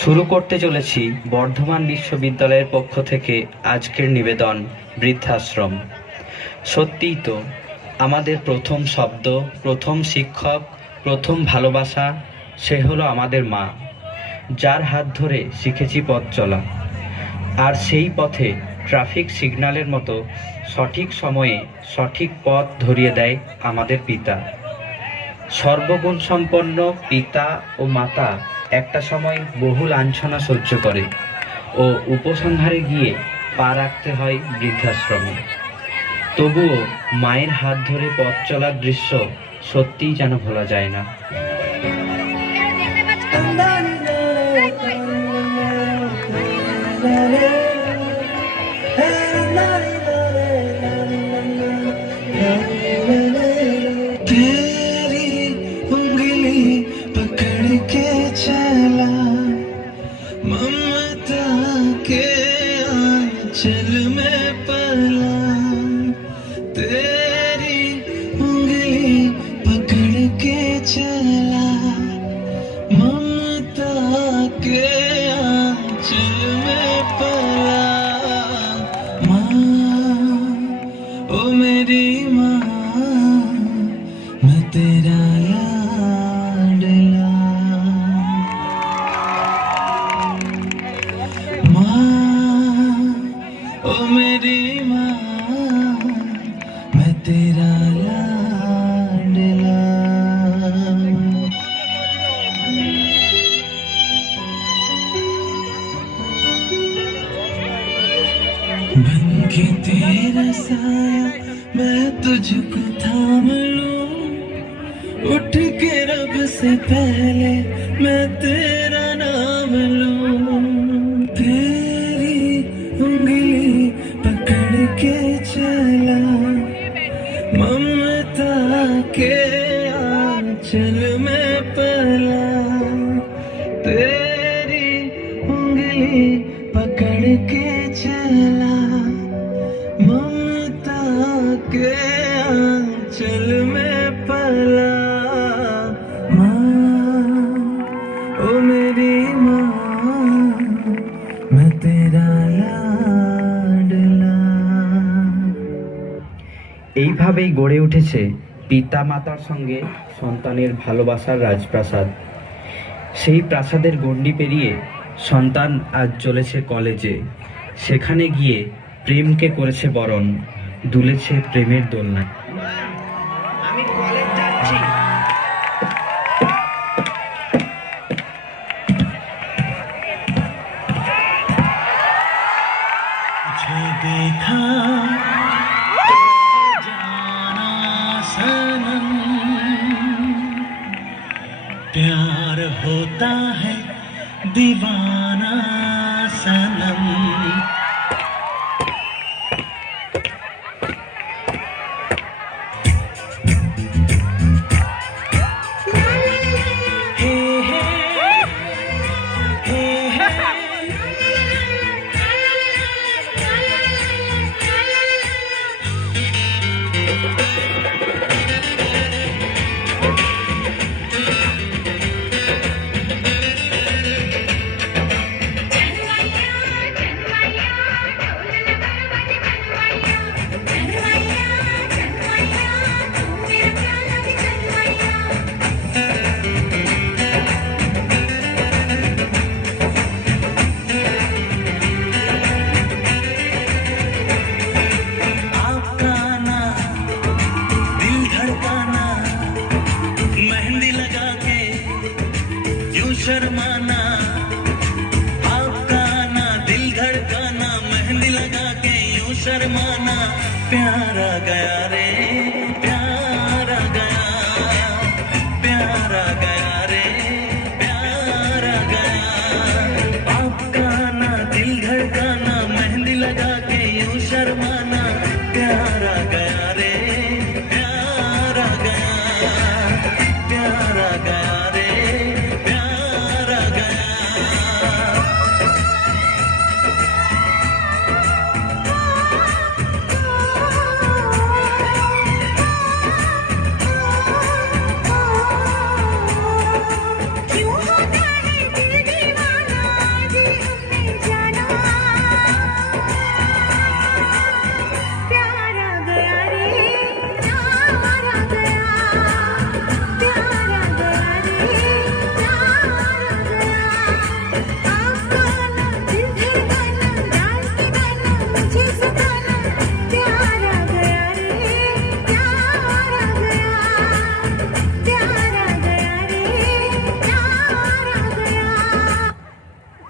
শুরু করতে চলেছি বর্ধমান বিশ্ববিদ্যালয়ের পক্ষ থেকে আজকের নিবেদন বৃদ্ধাশ্রম। সত্যিই তো, আমাদের প্রথম শব্দ, প্রথম শিক্ষক, প্রথম ভালোবাসা সে হলো আমাদের মা, যার হাত ধরে শিখেছি পথ চলা। আর সেই পথে ট্রাফিক সিগন্যালের মতো সঠিক সময়ে সঠিক পথ ধরিয়ে দেয় আমাদের পিতা। সর্বগুণ সম্পন্ন পিতা ও মাতা একটা সময় বহু লাঞ্ছনা সহ্য করে ও উপসংহারে গিয়ে পা রাখতে হয় বৃদ্ধাশ্রমে। তবুও মায়ের হাত ধরে পথ চলার দৃশ্য সত্যিই যেন ভোলা যায় না। चल में पला तेरी उंगली पकड़ के चला ममता के आंचल में पला। माँ ओ मेरी माँ, मैं तेरा लाडला। माँ ओ मेरी माँ, मैं तेरा लाडला। बन के तेरा साया मैं तुझको थाम लूं, उठ के रब से पहले मैं तेरा नाम लूं। तेरी उंगली पकड़ के चला ममता के आंचल में पला। तेरी उंगली पकड़ के चला ममता के आंचल में पला। माँ ओ मेरी माँ, मैं तेरा लाडला। এইভাবেই গড়ে উঠেছে পিতা মাতার সঙ্গে সন্তানের ভালোবাসার রাজপ্রাসাদ। সেই প্রাসাদের গণ্ডি পেরিয়ে সন্তান আজ চলেছে কলেজে। সেখানে গিয়ে প্রেমকে করেছে বরণ, দুলেছে প্রেমের দোলনায়। আমি কলেজ যাচ্ছি। तुझे देखा जाना सनम, प्यार होता है दीवाना सनम। हे हे हे हे आपका ना दिल धड़काना, मेहंदी लगा के यूं शर्माना। आपका ना दिल धड़काना, मेहंदी लगा के यूं शर्माना। प्यारा गया रे प्यारा गया, प्यारा गया रे प्यारा गया। आपका ना दिल धड़काना, मेहंदी लगा के यूं शर्माना। प्यारा गया रे प्यारा गया, प्यारा गया रे प्यारा गया।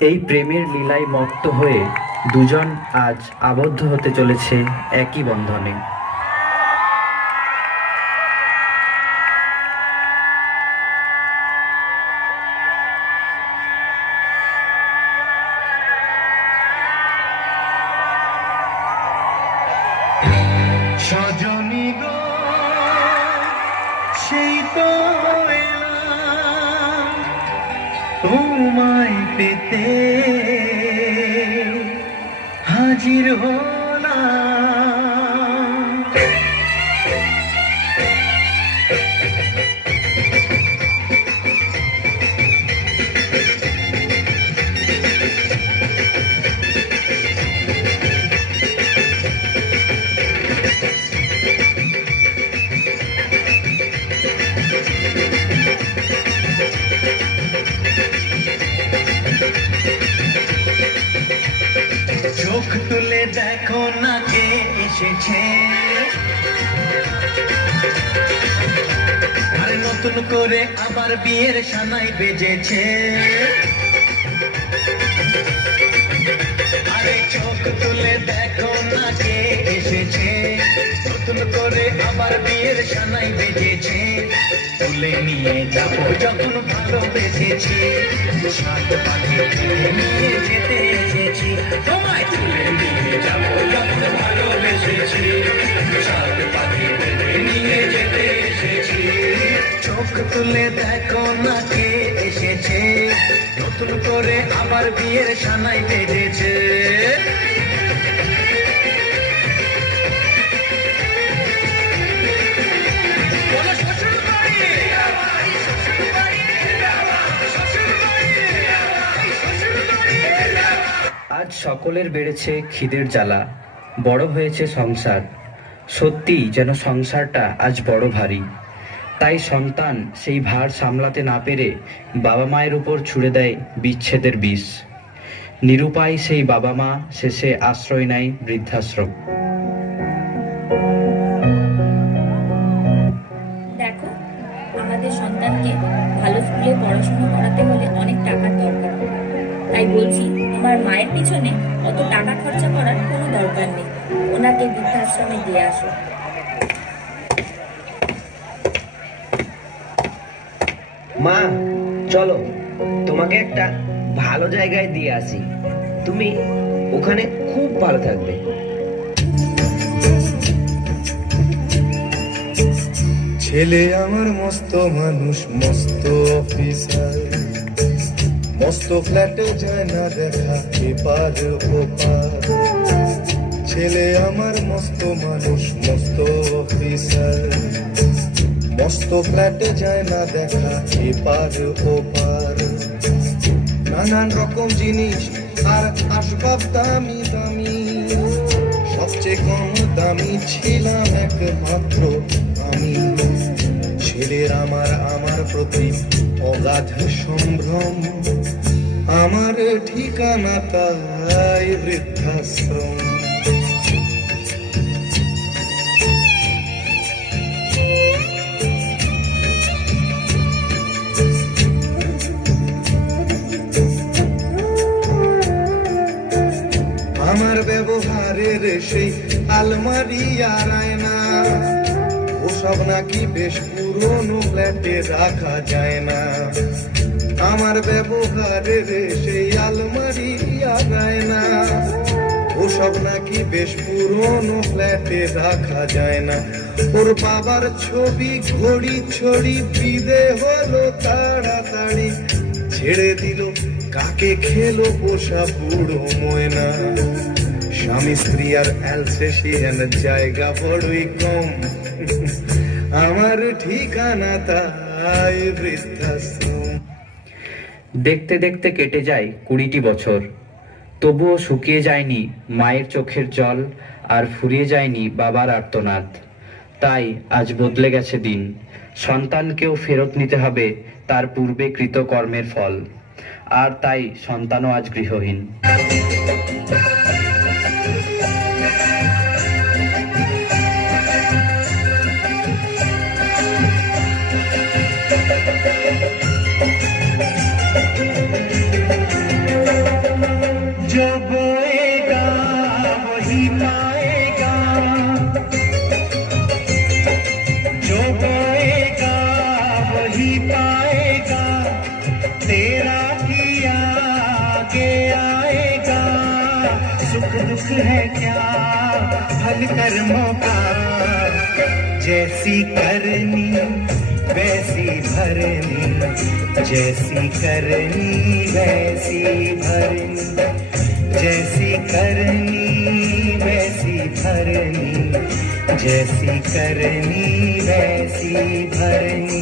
এই প্রেমের লীলায় মত্ত হয়ে দুজন আজ আবদ্ধ হতে চলেছে একই বন্ধনে। সজনী গো সেই তো এলাম তোমায় পেতে হাজির হলাম। চোখ তুলে দেখো না কে এসেছে, আর নতুন করে আবার বিয়ের সানাই বেজেছে। আরে চোখ তুলে দেখো না কে এসেছে, নতুন করে আবার বিয়ের সানাই বেজেছে। তুলে নিয়ে যাবো যখন ভালোবেসেছি, সাত পাখি তুলে নিয়ে যেতে এসেছি। তোমায় তুলে নিয়ে যাবো যখন ভালোবেসেছি, সাত পাখি তুলে নিয়ে যেতে এসেছি। চোখ তুলে দেখো না কে এসেছে, নতুন করে আবার বিয়ের সানাই বেজেছে। আজ সকলের বেড়েছে খিদের জ্বালা, বড় হয়েছে সংসার। সত্যি যেন সংসারটা আজ বড় ভারী। তাই সন্তান সেই ভার সামলাতে না পেরে বাবা মায়ের উপর ছুড়ে দেয় বিচ্ছেদের বিষ। নিরুপায় সেই বাবা মা শেষে আশ্রয় নেয় বৃদ্ধাশ্রম। দেখো, আমাদের সন্তানকে ভালো স্কুলে পড়াশোনা করাতে হলে অনেক টাকার দরকার। তাই বলছি, তোমার মায়ের পিছনে অত টাকা খরচা করার কোনো দরকার নেই। ওনাকে বৃদ্ধাশ্রমে দিয়ে আসো। মা, চলো তোমাকে একটা ভালো জায়গায় দিয়ে আসি, তুমি ওখানে খুব ভালো থাকবে। ছেলে আমার মস্ত মানুষ, মস্ত অফিসার, মস্ত ফ্ল্যাটে যায় না দেখা এপার ওপার। ছেলে আমার মস্ত মানুষ, মস্ত অফিসার, মস্ত ফ্ল্যাটে যায় না দেখা এপার ওপার। নানান রকম জিনিস আর আসবাব দামি দামি, সবচেয়ে কম দামি ছিলাম একমাত্র আমি। ছেলের আমার প্রতি অগাধ সম্ভ্রম, আমার ঠিকানা তাই বৃদ্ধাশ্রম। আমার ব্যবহারের সেই আলমারি আর আয়না, ওসব নাকি বেশ পুরনো ফ্ল্যাটে রাখা যায় না। আমার ব্যবহারের সেই আলমারি আর আয়না, ওসব নাকি বেশ পুরনো ফ্ল্যাটে রাখা যায় না। ওর বাবার ছবি ঘড়ি ছড়ি বিদে হলো তাড়াতাড়ি, ছেড়ে দিল কাকে খেলো পোষা বুড়ো ময়না। স্বামী স্ত্রী আর অ্যালসেশিয়ান জায়গা বড়ই কম, আমার ঠিকানা তাই বৃদ্ধাশ্রম। দেখতে দেখতে কেটে যায় 20টি বছর, তবুও শুকিয়ে যায়নি মায়ের চোখের জল, আর ফুরিয়ে যায়নি বাবার আর্তনাদ। তাই আজ বদলে গেছে দিন, সন্তানকেও ফেরত নিতে হবে তার পূর্বে কৃত কর্মের ফল। আর তাই সন্তানও আজ গৃহহীন। जो बोएगा वही पाएगा, जो बोएगा वही पाएगा, तेरा किया आगे आएगा। सुख दुख है क्या फल कर्मों का, जैसी करनी वैसी भरनी, जैसी करनी वैसी भरनी, जैसी करनी वैसी भरनी, जैसी करनी वैसी भरनी।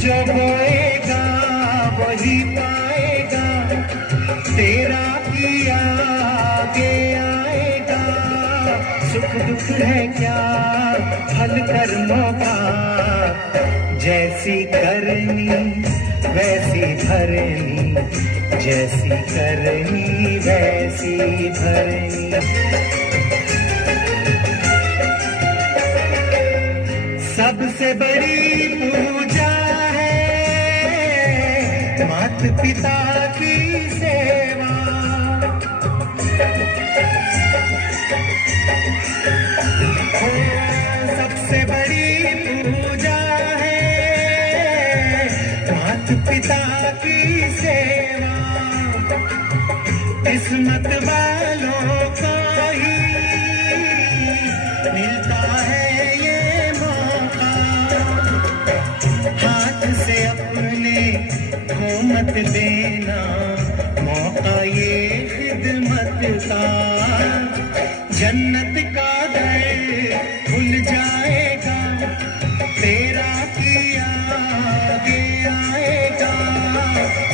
जो बोएगा वही पाएगा, तेरा किया आगे आएगा। सुख दुख है क्या फल कर्मों का, जैसी करनी वैसी भरनी, जैसी करनी वैसी भरनी। सबसे बड़ी पूजा है मात पिता की सेवा, सबसे बड़ी पूजा है मात पिता की सेवा। किस्मत वालों को ही मिलता है ये मौका, हाथ से अपने को मत देना मौका ये खिदमत का। जन्नत का दर खुल जाएगा, तेरा किया आगे आएगा।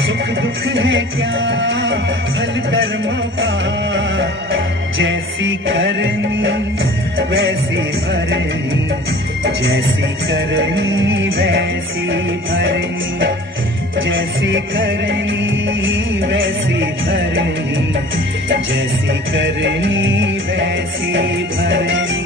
सुख दुख है क्या फल कर्मों का, जैसी करनी वैसी भरनी, जैसी करनी वैसी भरनी, जैसी करनी वैसी भरनी, जैसी करनी वैसी भरनी।